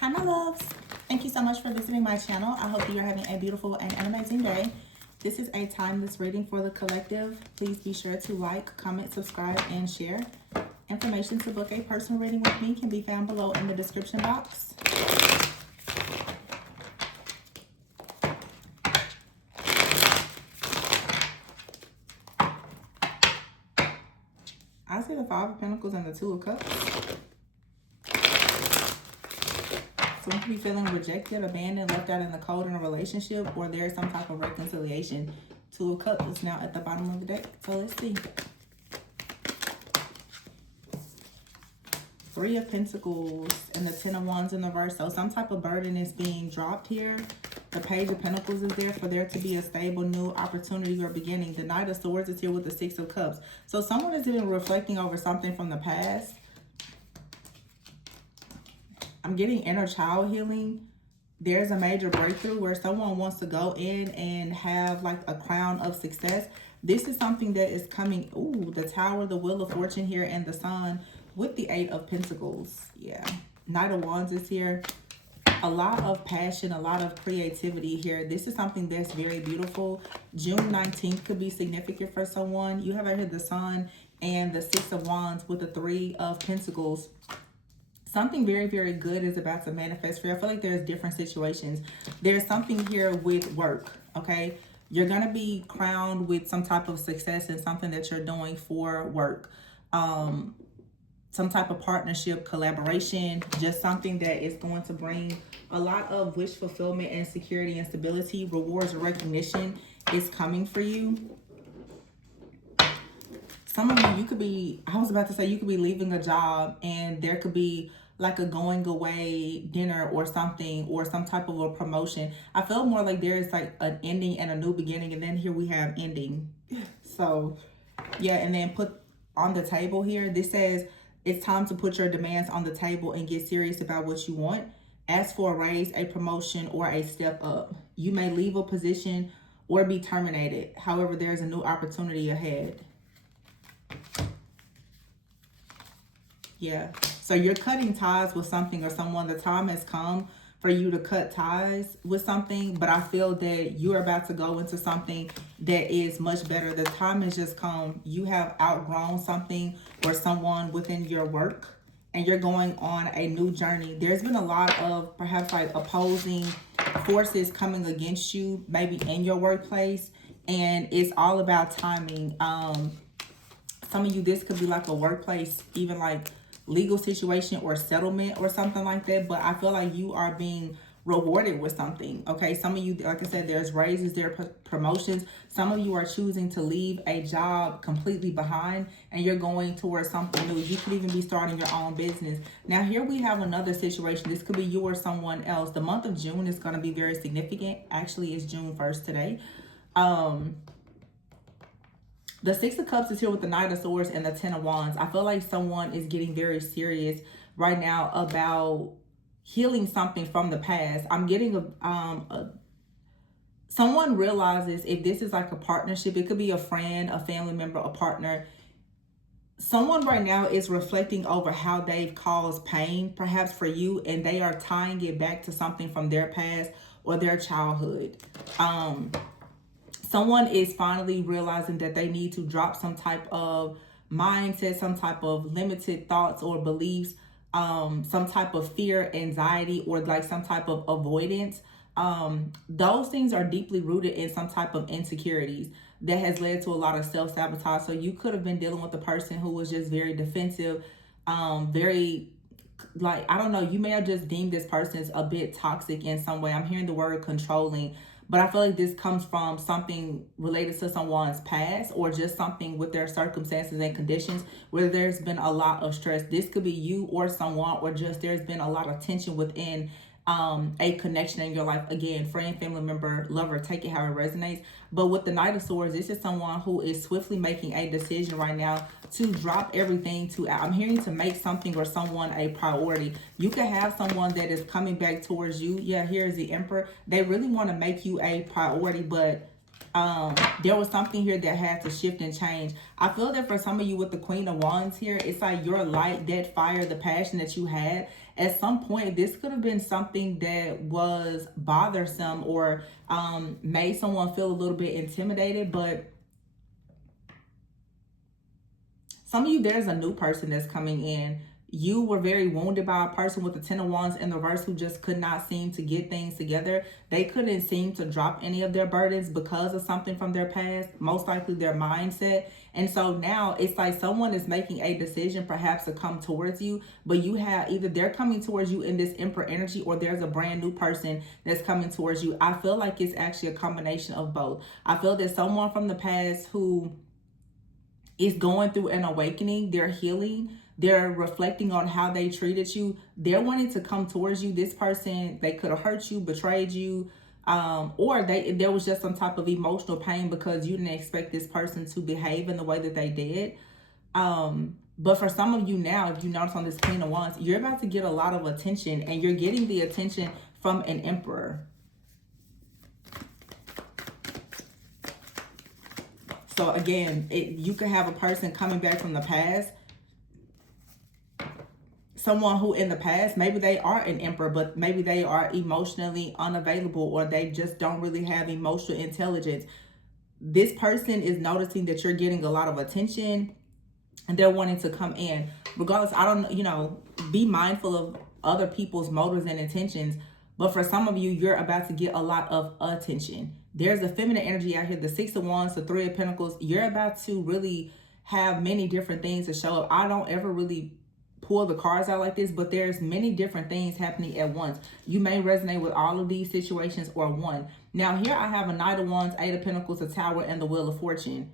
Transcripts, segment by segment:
Hi my loves, thank you so much for visiting my channel. I hope you're having a beautiful and an amazing day. This is a timeless reading for the collective. Please be sure to like, comment, subscribe, and share. Information to book a personal reading with me can be found below in the description box. I see the Five of Pentacles and the Two of Cups. Someone could be feeling rejected, abandoned, left out in the cold in a relationship, or there's some type of reconciliation. Two of Cups is now at the bottom of the deck. So let's see. Three of Pentacles and the Ten of Wands in the reverse. So some type of burden is being dropped here. The Page of Pentacles is there for there to be a stable new opportunity or beginning. The Knight of Swords is here with the Six of Cups. So someone is even reflecting over something from the past. I'm getting inner child healing. There's a major breakthrough where someone wants to go in and have like a crown of success. This is something that is coming. Ooh, the Tower, the Wheel of Fortune here, and the Sun with the Eight of Pentacles. Yeah. Knight of Wands is here. A lot of passion, a lot of creativity here. This is something that's very beautiful. June 19th could be significant for someone. You have right here the Sun and the Six of Wands with the Three of Pentacles. Something very, very good is about to manifest for you. I feel like there's different situations. There's something here with work, okay? You're going to be crowned with some type of success in something that you're doing for work. Some type of partnership, collaboration, just something that is going to bring a lot of wish fulfillment and security and stability. Rewards or recognition is coming for you. Some of you could be, I was about to say, you could be leaving a job and there could be like a going away dinner or something, or some type of a promotion. I feel more like there is like an ending and a new beginning, and then here we have ending. So yeah, and then put on the table here, this says it's time to put your demands on the table and get serious about what you want. Ask for a raise, a promotion, or a step up. You may leave a position or be terminated. However, there's a new opportunity ahead. Yeah, so you're cutting ties with something or someone. The time has come for you to cut ties with something, but I feel that you're about to go into something that is much better. The time has just come. You have outgrown something or someone within your work, and you're going on a new journey. There's been a lot of perhaps like opposing forces coming against you, maybe in your workplace, and it's all about timing. Some of you, this could be like a workplace, even like legal situation or settlement or something like that, but I feel like you are being rewarded with something. Okay, some of you, like I said, there's raises, there are promotions. Some of you are choosing to leave a job completely behind and you're going towards something new. You could even be starting your own business. Now here we have another situation. This could be you or someone else. The month of June is going to be very significant. Actually, it's June 1st today. The Six of Cups is here with the Knight of Swords and the Ten of Wands. I feel like someone is getting very serious right now about healing something from the past. I'm getting someone realizes if this is like a partnership, it could be a friend, a family member, a partner. Someone right now is reflecting over how they've caused pain, perhaps for you, and they are tying it back to something from their past or their childhood. Someone is finally realizing that they need to drop some type of mindset, some type of limited thoughts or beliefs, some type of fear, anxiety, or like some type of avoidance. Those things are deeply rooted in some type of insecurities that has led to a lot of self-sabotage. So you could have been dealing with a person who was just very defensive, very like, I don't know, you may have just deemed this person as a bit toxic in some way. I'm hearing the word controlling, but I feel like this comes from something related to someone's past or just something with their circumstances and conditions where there's been a lot of stress. This could be you or someone, or just there's been a lot of tension within a connection in your life. Again, friend, family member, lover, take it how it resonates. But with the Knight of Swords, this is someone who is swiftly making a decision right now to drop everything. I'm hearing to make something or someone a priority. You could have someone that is coming back towards you. Yeah, here's the Emperor. They really want to make you a priority, but there was something here that had to shift and change. I feel that for some of you with the Queen of Wands here, it's like your light, that fire, the passion that you had, at some point, this could have been something that was bothersome or made someone feel a little bit intimidated. But some of you, there's a new person that's coming in. You were very wounded by a person with the Ten of Wands in the reverse who just could not seem to get things together. They couldn't seem to drop any of their burdens because of something from their past, most likely their mindset. And so now it's like someone is making a decision perhaps to come towards you, but you have either they're coming towards you in this Emperor energy or there's a brand new person that's coming towards you. I feel like it's actually a combination of both. I feel that someone from the past who is going through an awakening, they're healing, they're reflecting on how they treated you, they're wanting to come towards you. This person, they could have hurt you, betrayed you, or there was just some type of emotional pain because you didn't expect this person to behave in the way that they did. But for some of you now, if you notice on this Queen of Wands, you're about to get a lot of attention, and you're getting the attention from an Emperor. So again, you could have a person coming back from the past. Someone who in the past, maybe they are an Emperor, but maybe they are emotionally unavailable or they just don't really have emotional intelligence. This person is noticing that you're getting a lot of attention and they're wanting to come in. Regardless, I don't, be mindful of other people's motives and intentions. But for some of you, you're about to get a lot of attention. There's a feminine energy out here, the Six of Wands, the Three of Pentacles. You're about to really have many different things to show up. I don't ever really pull the cards out like this, but there's many different things happening at once. You may resonate with all of these situations or one. Now here I have a Knight of Wands, Eight of Pentacles, a Tower, and the Wheel of Fortune.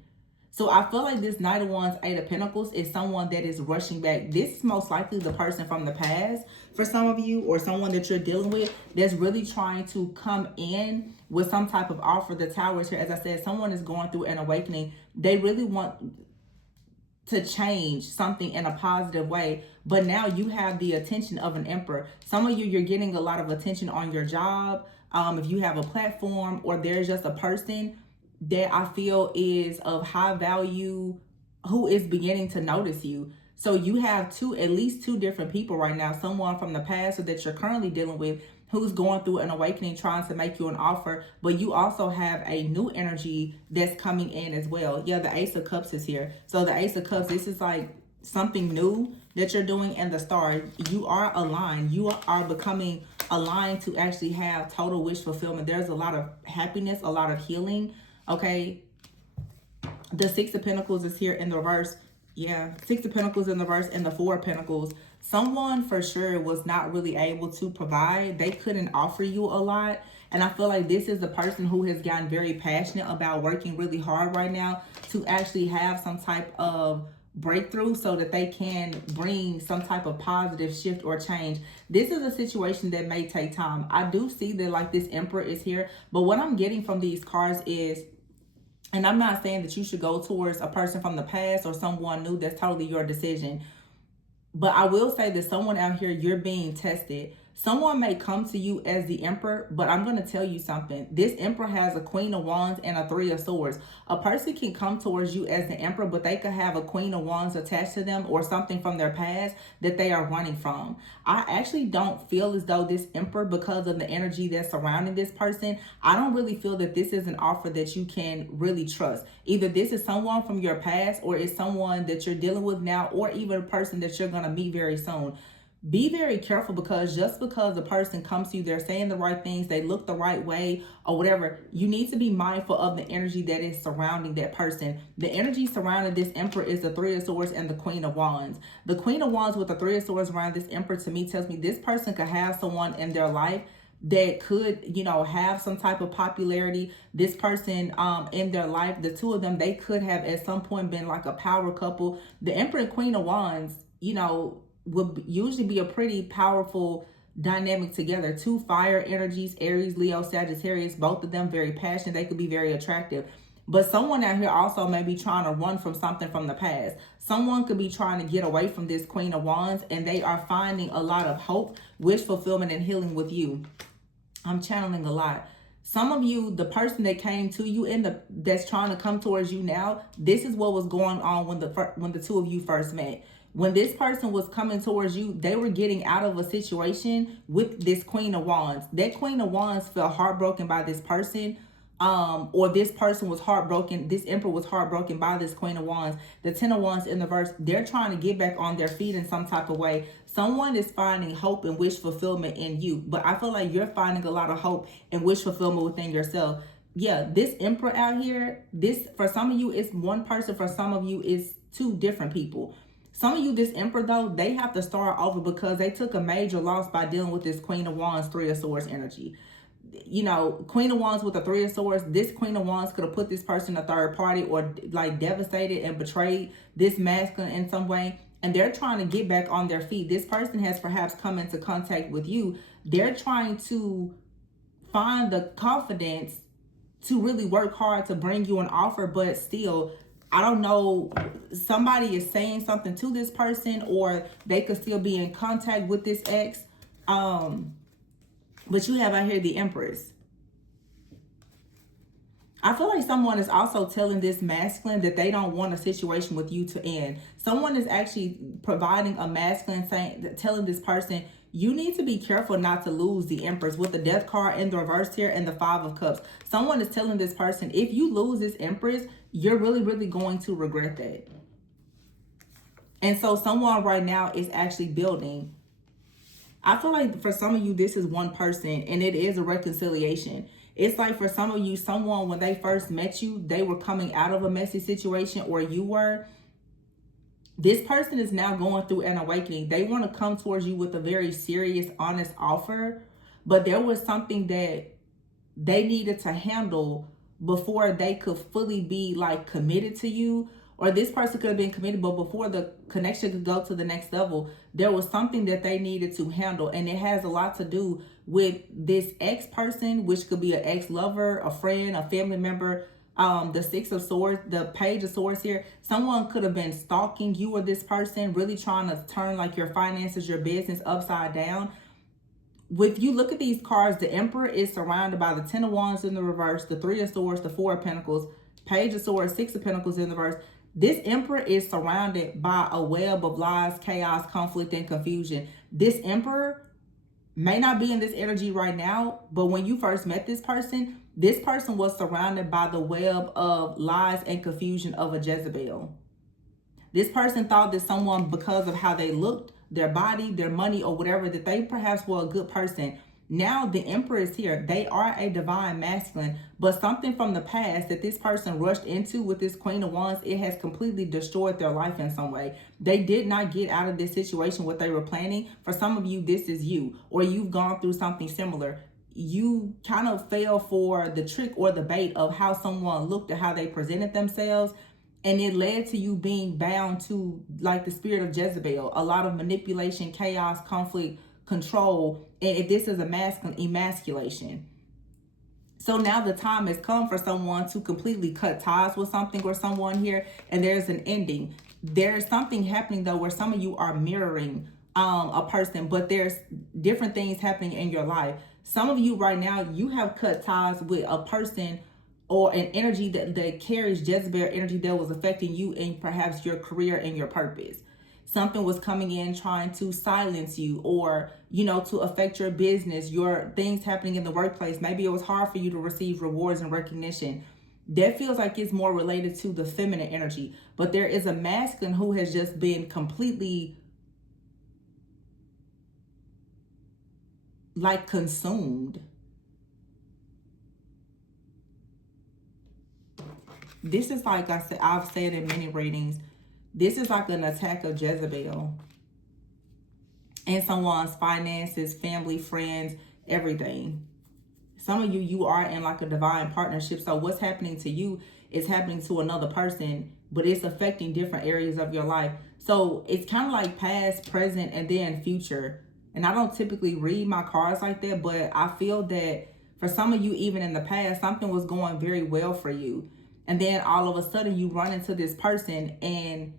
So I feel like this Knight of Wands, Eight of Pentacles is someone that is rushing back. This is most likely the person from the past for some of you, or someone that you're dealing with that's really trying to come in with some type of offer. The Tower is here. As I said, someone is going through an awakening. They really want to change something in a positive way, but now you have the attention of an Emperor. Some of you, you're getting a lot of attention on your job. If you have a platform, or there's just a person that I feel is of high value who is beginning to notice you. So you have at least two different people right now, someone from the past or that you're currently dealing with who's going through an awakening, trying to make you an offer, but you also have a new energy that's coming in as well. Yeah, the Ace of Cups is here. So the Ace of Cups, this is like something new that you're doing, and the Star, you are aligned. You are becoming aligned to actually have total wish fulfillment. There's a lot of happiness, a lot of healing. Okay, the Six of Pentacles is here in the reverse. Yeah, Six of Pentacles in the reverse, and the Four of Pentacles. Someone for sure was not really able to provide. They couldn't offer you a lot. And I feel like this is a person who has gotten very passionate about working really hard right now to actually have some type of breakthrough so that they can bring some type of positive shift or change. This is a situation that may take time. I do see that like this Emperor is here, but what I'm getting from these cards is, and I'm not saying that you should go towards a person from the past or someone new. That's totally your decision. But I will say that someone out here, you're being tested. Someone may come to you as the Emperor, but I'm going to tell you something. This Emperor has a Queen of Wands and a Three of Swords. A person can come towards you as the Emperor, but they could have a Queen of Wands attached to them or something from their past that they are running from. I actually don't feel as though this Emperor, because of the energy that's surrounding this person, I don't really feel that this is an offer that you can really trust. Either this is someone from your past, or it's someone that you're dealing with now, or even a person that you're going to meet very soon. Be very careful, because just because the person comes to you, they're saying the right things, they look the right way or whatever, you need to be mindful of the energy that is surrounding that person. The energy surrounding this Emperor is the Three of Swords and the Queen of Wands. The Queen of Wands with the Three of Swords around this Emperor, to me, tells me this person could have someone in their life that could, have some type of popularity. This person in their life, the two of them, they could have at some point been like a power couple. The Emperor and Queen of Wands, would usually be a pretty powerful dynamic together. Two fire energies, Aries, Leo, Sagittarius, both of them very passionate. They could be very attractive. But someone out here also may be trying to run from something from the past. Someone could be trying to get away from this Queen of Wands, and they are finding a lot of hope, wish fulfillment, and healing with you. I'm channeling a lot. Some of you, the person that came to you that's trying to come towards you now, this is what was going on when the two of you first met. When this person was coming towards you, they were getting out of a situation with this Queen of Wands. That Queen of Wands felt heartbroken by this person, or this person was heartbroken. This Emperor was heartbroken by this Queen of Wands. The Ten of Wands in the verse, they're trying to get back on their feet in some type of way. Someone is finding hope and wish fulfillment in you, but I feel like you're finding a lot of hope and wish fulfillment within yourself. Yeah, this Emperor out here, this for some of you is one person, for some of you is two different people. Some of you, this Emperor though, they have to start over because they took a major loss by dealing with this Queen of Wands, Three of Swords energy. You know, Queen of Wands with the Three of Swords, this Queen of Wands could have put this person in a third party or like devastated and betrayed this masculine in some way. And they're trying to get back on their feet. This person has perhaps come into contact with you. They're trying to find the confidence to really work hard to bring you an offer, but still, I don't know, somebody is saying something to this person, or they could still be in contact with this ex. But you have out here the Empress. I feel like someone is also telling this masculine that they don't want a situation with you to end. Someone is actually providing a masculine telling this person, you need to be careful not to lose the Empress with the Death card in the reverse here and the Five of Cups. Someone is telling this person, if you lose this Empress, you're really, really going to regret that. And so someone right now is actually building. I feel like for some of you, this is one person and it is a reconciliation. It's like for some of you, someone, when they first met you, they were coming out of a messy situation, or you were. This person is now going through an awakening. They want to come towards you with a very serious, honest offer, but there was something that they needed to handle before they could fully be like committed to you. Or this person could have been committed, but before the connection could go to the next level, there was something that they needed to handle. And it has a lot to do with this ex person, which could be an ex-lover, a friend, a family member. The Six of Swords, the Page of Swords here. Someone could have been stalking you or this person, really trying to turn like your finances, your business upside down. If you look at these cards, the Emperor is surrounded by the Ten of Wands in the reverse, the Three of Swords, the Four of Pentacles, Page of Swords, Six of Pentacles in the reverse. This Emperor is surrounded by a web of lies, chaos, conflict, and confusion. This Emperor may not be in this energy right now, but when you first met this person was surrounded by the web of lies and confusion of a Jezebel. This person thought that someone, because of how they looked, their body, their money, or whatever, that they perhaps were a good person. Now the Emperor is here. They are a divine masculine, but something from the past that this person rushed into with this Queen of Wands, it has completely destroyed their life in some way. They did not get out of this situation what they were planning. For some of you, this is you, or you've gone through something similar. You kind of fell for the trick or the bait of how someone looked at how they presented themselves. And it led to you being bound to like the spirit of Jezebel, a lot of manipulation, chaos, conflict, control. And if this is a masculine, emasculation. So now the time has come for someone to completely cut ties with something or someone here, and there's an ending. There's something happening though where some of you are mirroring a person, but there's different things happening in your life. Some of you right now, you have cut ties with a person or an energy that carries Jezebel energy that was affecting you and perhaps your career and your purpose. Something was coming in trying to silence you, or, you know, to affect your business, your things happening in the workplace. Maybe it was hard for you to receive rewards and recognition. That feels like it's more related to the feminine energy. But there is a masculine who has just been completely like consumed. This is like I said, I've said in many readings, this is like an attack of Jezebel and someone's finances, family, friends, everything. Some of you, you are in like a divine partnership. So what's happening to you is happening to another person, but it's affecting different areas of your life. So it's kind of like past, present, and then future. And I don't typically read my cards like that, but I feel that for some of you, even in the past, something was going very well for you. And then all of a sudden you run into this person and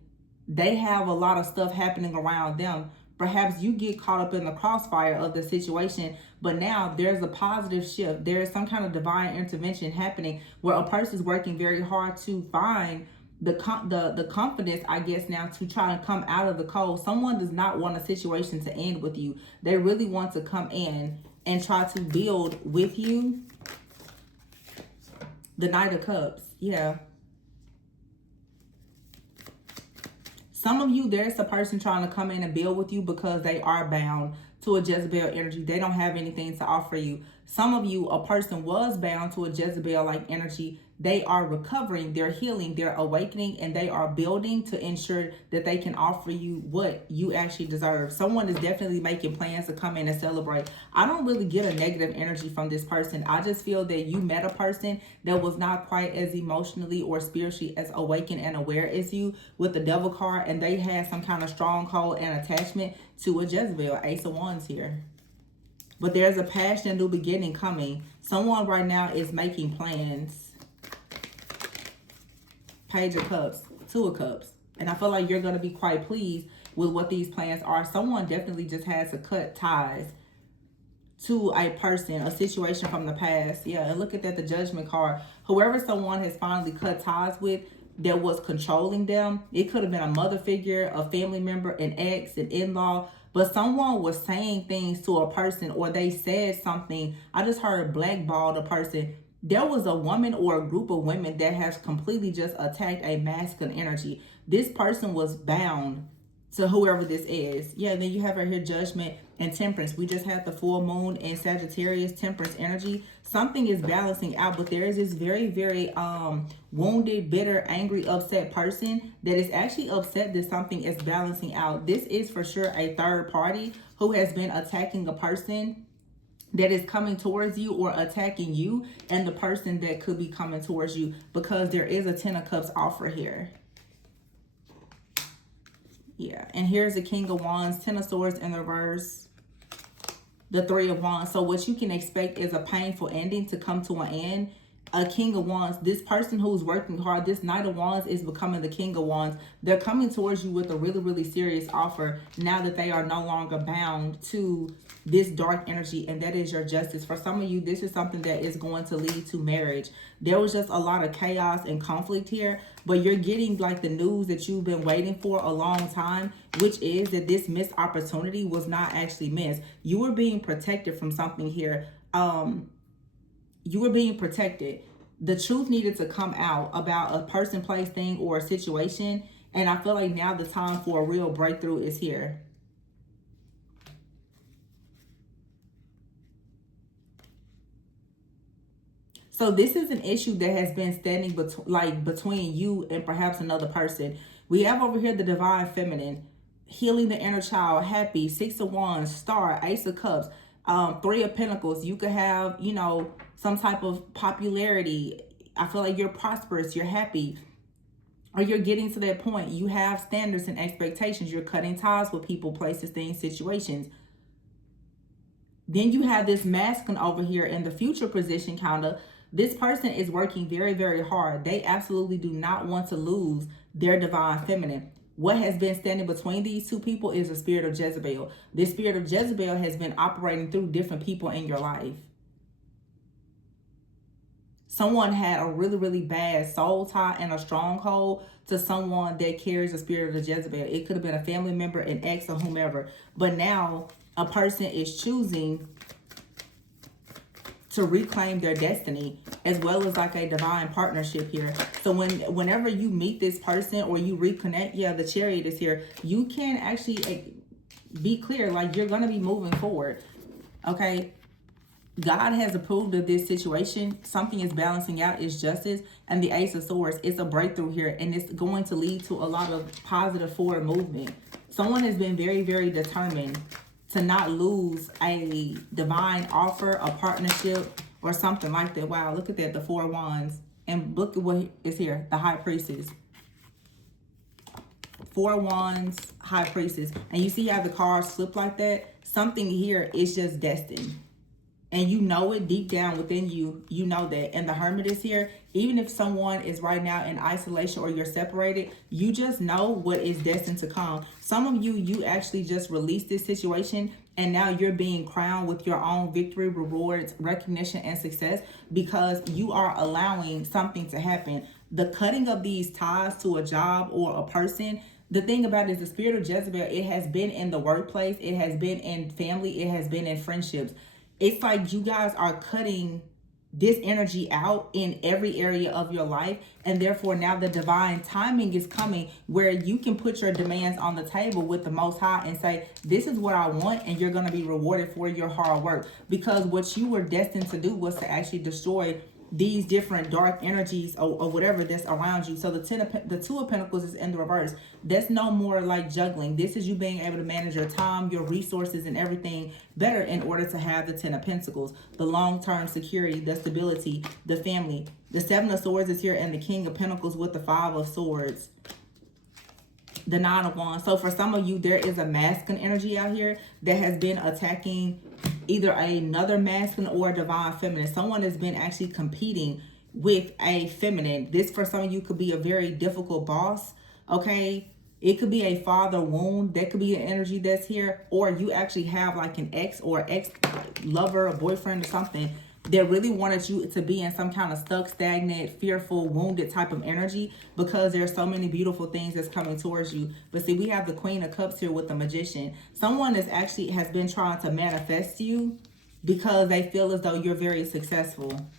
they have a lot of stuff happening around them. Perhaps you get caught up in the crossfire of the situation, but now there's a positive shift. There is some kind of divine intervention happening where a person is working very hard to find the confidence, I guess, now to try to come out of the cold. Someone does not want a situation to end with you. They really want to come in and try to build with you. The Knight of Cups. Yeah. Some of you, there's a person trying to come in and build with you because they are bound to a Jezebel energy. They don't have anything to offer you. Some of you, a person was bound to a Jezebel-like energy. They are recovering, they're healing, they're awakening, and they are building to ensure that they can offer you what you actually deserve. Someone is definitely making plans to come in and celebrate. I don't really get a negative energy from this person. I just feel that you met a person that was not quite as emotionally or spiritually as awakened and aware as you with the Devil card, and they had some kind of stronghold and attachment to a Jezebel. Ace of Wands here. But there's a passion, new beginning coming. Someone right now is making plans. Page of Cups, Two of Cups. And I feel like you're going to be quite pleased with what these plans are. Someone definitely just has to cut ties to a person, a situation from the past. Yeah, and look at that, the Judgment card. Whoever someone has finally cut ties with that was controlling them. It could have been a mother figure, a family member, an ex, an in-law. But someone was saying things to a person, or they said something. I just heard blackballed a person. There was a woman or a group of women that has completely just attacked a masculine energy. This person was bound to whoever this is. Yeah, then you have right here Judgment and Temperance. We just had the full moon in Sagittarius, Temperance energy. Something is balancing out, but there is this very, very wounded, bitter, angry, upset person that is actually upset that something is balancing out. This is for sure a third party who has been attacking a person that is coming towards you, or attacking you and the person that could be coming towards you, because there is a Ten of Cups offer here. Yeah, and here's the King of Wands, Ten of Swords in reverse, the Three of Wands. So what you can expect is a painful ending to come to an end. A King of Wands, this person who's working hard, this Knight of Wands is becoming the King of Wands. They're coming towards you with a really, really serious offer now that they are no longer bound to this dark energy, and that is your Justice. For some of you, this is something that is going to lead to marriage. There was just a lot of chaos and conflict here, but you're getting like the news that you've been waiting for a long time, which is that this missed opportunity was not actually missed. You were being protected from something here. You were being protected. The truth needed to come out about a person, place, thing, or a situation, and I feel like now the time for a real breakthrough is here. So this is an issue that has been standing between you and perhaps another person. We have over here the Divine Feminine, healing the inner child, happy, Six of Wands, Star, Ace of Cups, Three of Pentacles. You could have, you know, some type of popularity. I feel like you're prosperous, you're happy, or you're getting to that point. You have standards and expectations. You're cutting ties with people, places, things, situations. Then you have this masculine over here in the future position, kind of. This person is working very, very hard. They absolutely do not want to lose their Divine Feminine. What has been standing between these two people is the spirit of Jezebel. This spirit of Jezebel has been operating through different people in your life. Someone had a really, really bad soul tie and a stronghold to someone that carries the spirit of Jezebel. It could have been a family member, an ex, or whomever. But now a person is choosing to reclaim their destiny, as well as like a divine partnership here. So whenever you meet this person or you reconnect, yeah, the Chariot is here. You can actually be clear, like you're going to be moving forward. Okay. God has approved of this situation. Something is balancing out. It's justice. And the Ace of Swords, it's a breakthrough here. And it's going to lead to a lot of positive forward movement. Someone has been very, very determined to not lose a divine offer, a partnership, or something like that. Wow, look at that, the Four of Wands. And look at what is here, the High Priestess. Four of Wands, High Priestess. And you see how the cards flip like that? Something here is just destined. And you know it deep down within you. You know that. And the Hermit is here. Even if someone is right now in isolation or you're separated, you just know what is destined to come. Some of you, you actually just released this situation, and now you're being crowned with your own victory, rewards, recognition, and success, because you are allowing something to happen. The cutting of these ties to a job or a person, the thing about it is the spirit of Jezebel, it has been in the workplace, it has been in family, it has been in friendships. It's like you guys are cutting this energy out in every area of your life, and therefore now the divine timing is coming where you can put your demands on the table with the Most High and say, this is what I want, and you're going to be rewarded for your hard work, because what you were destined to do was to actually destroy these different dark energies, or whatever that's around you. So the Two of Pentacles is in the reverse. That's no more like juggling. This is you being able to manage your time, your resources, and everything better in order to have the Ten of Pentacles, the long-term security, the stability, the family. The Seven of Swords is here, and the King of Pentacles with the Five of Swords, the Nine of Wands. So for some of you, there is a masculine energy out here that has been attacking either another masculine or a divine feminine. Someone has been actually competing with a feminine. This for some of you could be a very difficult boss, okay? It could be a father wound. That could be an energy that's here. Or you actually have like an ex or ex-lover, a boyfriend or something that really wanted you to be in some kind of stuck, stagnant, fearful, wounded type of energy, because there's so many beautiful things that's coming towards you. But see, we have the Queen of Cups here with the Magician. Someone is actually has been trying to manifest you because they feel as though you're very successful.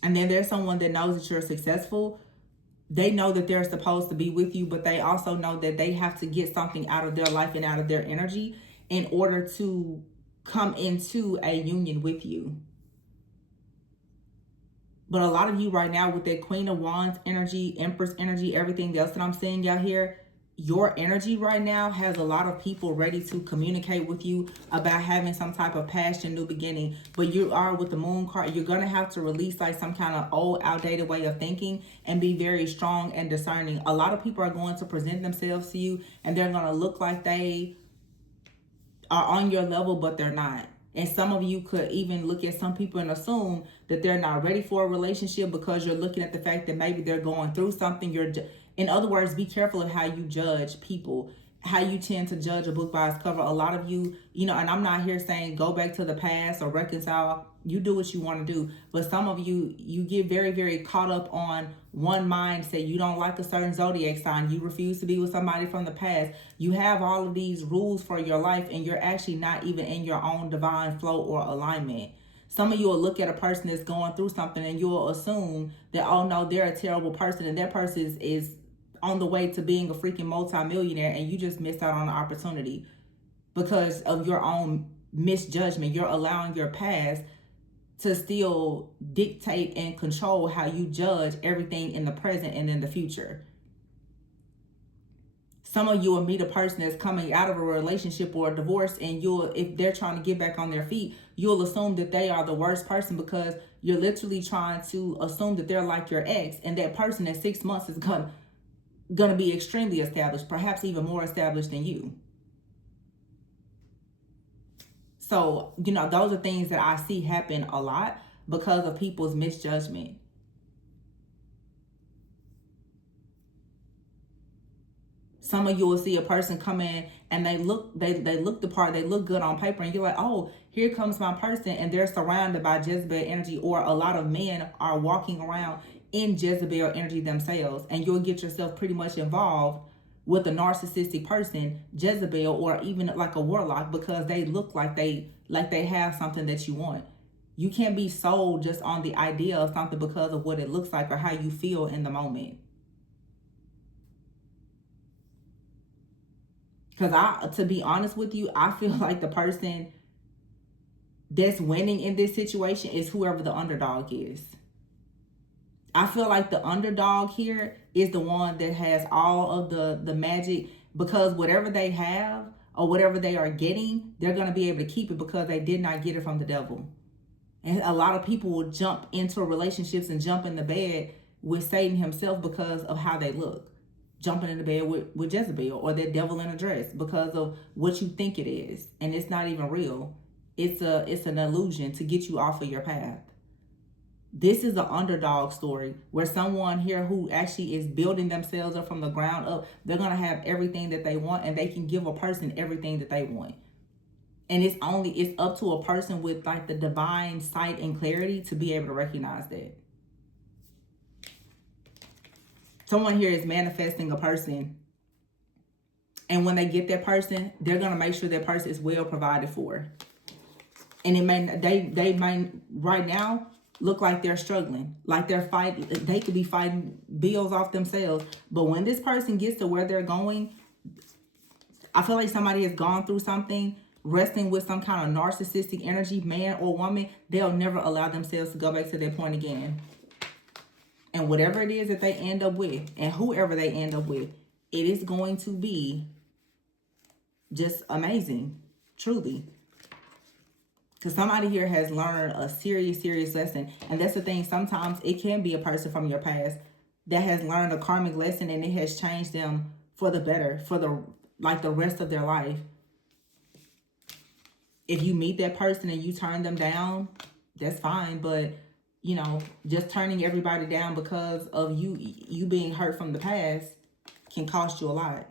And then there's someone that knows that you're successful. They know that they're supposed to be with you, but they also know that they have to get something out of their life and out of their energy in order to come into a union with you. But a lot of you right now with that Queen of Wands energy, Empress energy, everything else that I'm seeing out here, your energy right now has a lot of people ready to communicate with you about having some type of passion, new beginning. But you are with the Moon card, you're going to have to release like some kind of old, outdated way of thinking and be very strong and discerning. A lot of people are going to present themselves to you and they're going to look like they are on your level, but they're not. And some of you could even look at some people and assume that they're not ready for a relationship because you're looking at the fact that maybe they're going through something. In other words, be careful of how you judge people, how you tend to judge a book by its cover. A lot of you, and I'm not here saying go back to the past or reconcile. You do what you want to do. But some of you, you get very, very caught up on one mindset. You don't like a certain zodiac sign. You refuse to be with somebody from the past. You have all of these rules for your life, and you're actually not even in your own divine flow or alignment. Some of you will look at a person that's going through something and you'll assume that, oh no, they're a terrible person, and that person is on the way to being a freaking multimillionaire, and you just missed out on the opportunity because of your own misjudgment. You're allowing your past to still dictate and control how you judge everything in the present and in the future. Some of you will meet a person that's coming out of a relationship or a divorce, and if they're trying to get back on their feet, you'll assume that they are the worst person because you're literally trying to assume that they're like your ex, and that person in 6 months is gonna be extremely established, perhaps even more established than you. So, those are things that I see happen a lot because of people's misjudgment. Some of you will see a person come in and they look the part, they look good on paper, and you're like, oh, here comes my person, and they're surrounded by Jezebel energy, or a lot of men are walking around in Jezebel energy themselves, and you'll get yourself pretty much involved with a narcissistic person, Jezebel, or even like a warlock, because they look like they have something that you want. You can't be sold just on the idea of something because of what it looks like or how you feel in the moment. Because to be honest with you, I feel like the person that's winning in this situation is whoever the underdog is. I feel like the underdog here is the one that has all of the magic, because whatever they have or whatever they are getting, they're going to be able to keep it because they did not get it from the devil. And a lot of people will jump into relationships and jump in the bed with Satan himself because of how they look. Jumping in the bed with Jezebel or that devil in a dress because of what you think it is. And it's not even real. It's an illusion to get you off of your path. This is an underdog story where someone here who actually is building themselves up from the ground up, they're going to have everything that they want, and they can give a person everything that they want. And it's up to a person with like the divine sight and clarity to be able to recognize that. Someone here is manifesting a person, and when they get that person, they're gonna make sure that person is well provided for. And it may they might right now look like they're struggling, like they're fighting. They could be fighting bills off themselves. But when this person gets to where they're going, I feel like somebody has gone through something, wrestling with some kind of narcissistic energy, man or woman. They'll never allow themselves to go back to that point again. And whatever it is that they end up with, and whoever they end up with, it is going to be just amazing, truly. Because somebody here has learned a serious, serious lesson. And that's the thing. Sometimes it can be a person from your past that has learned a karmic lesson, and it has changed them for the better, for the rest of their life. If you meet that person and you turn them down, that's fine. But, you know, just turning everybody down because of you being hurt from the past can cost you a lot.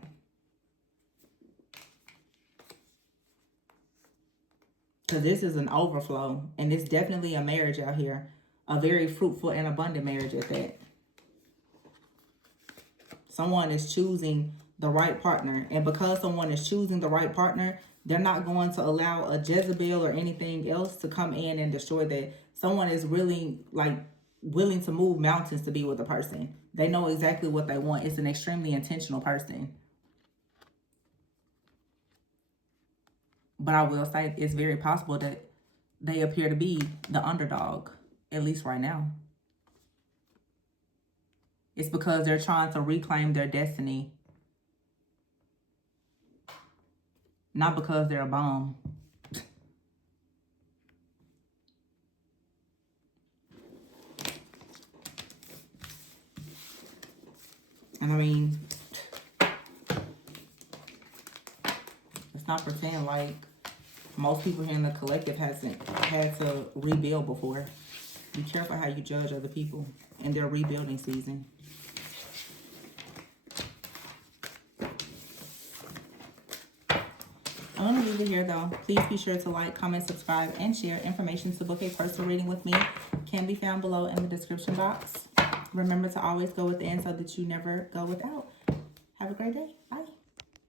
Because this is an overflow, and it's definitely a marriage out here. A very fruitful and abundant marriage at that. Someone is choosing the right partner. And because someone is choosing the right partner, they're not going to allow a Jezebel or anything else to come in and destroy that. Someone is really like willing to move mountains to be with a person. They know exactly what they want. It's an extremely intentional person. But I will say it's very possible that they appear to be the underdog, at least right now. It's because they're trying to reclaim their destiny. Not because they're a bum. And I mean, let's not pretend like most people here in the collective hasn't had to rebuild before. Be careful how you judge other people in their rebuilding season. I'm going to leave it here, though. Please be sure to like, comment, subscribe, and share. Information to book a personal reading with me can be found below in the description box. Remember to always go within so that you never go without. Have a great day. Bye.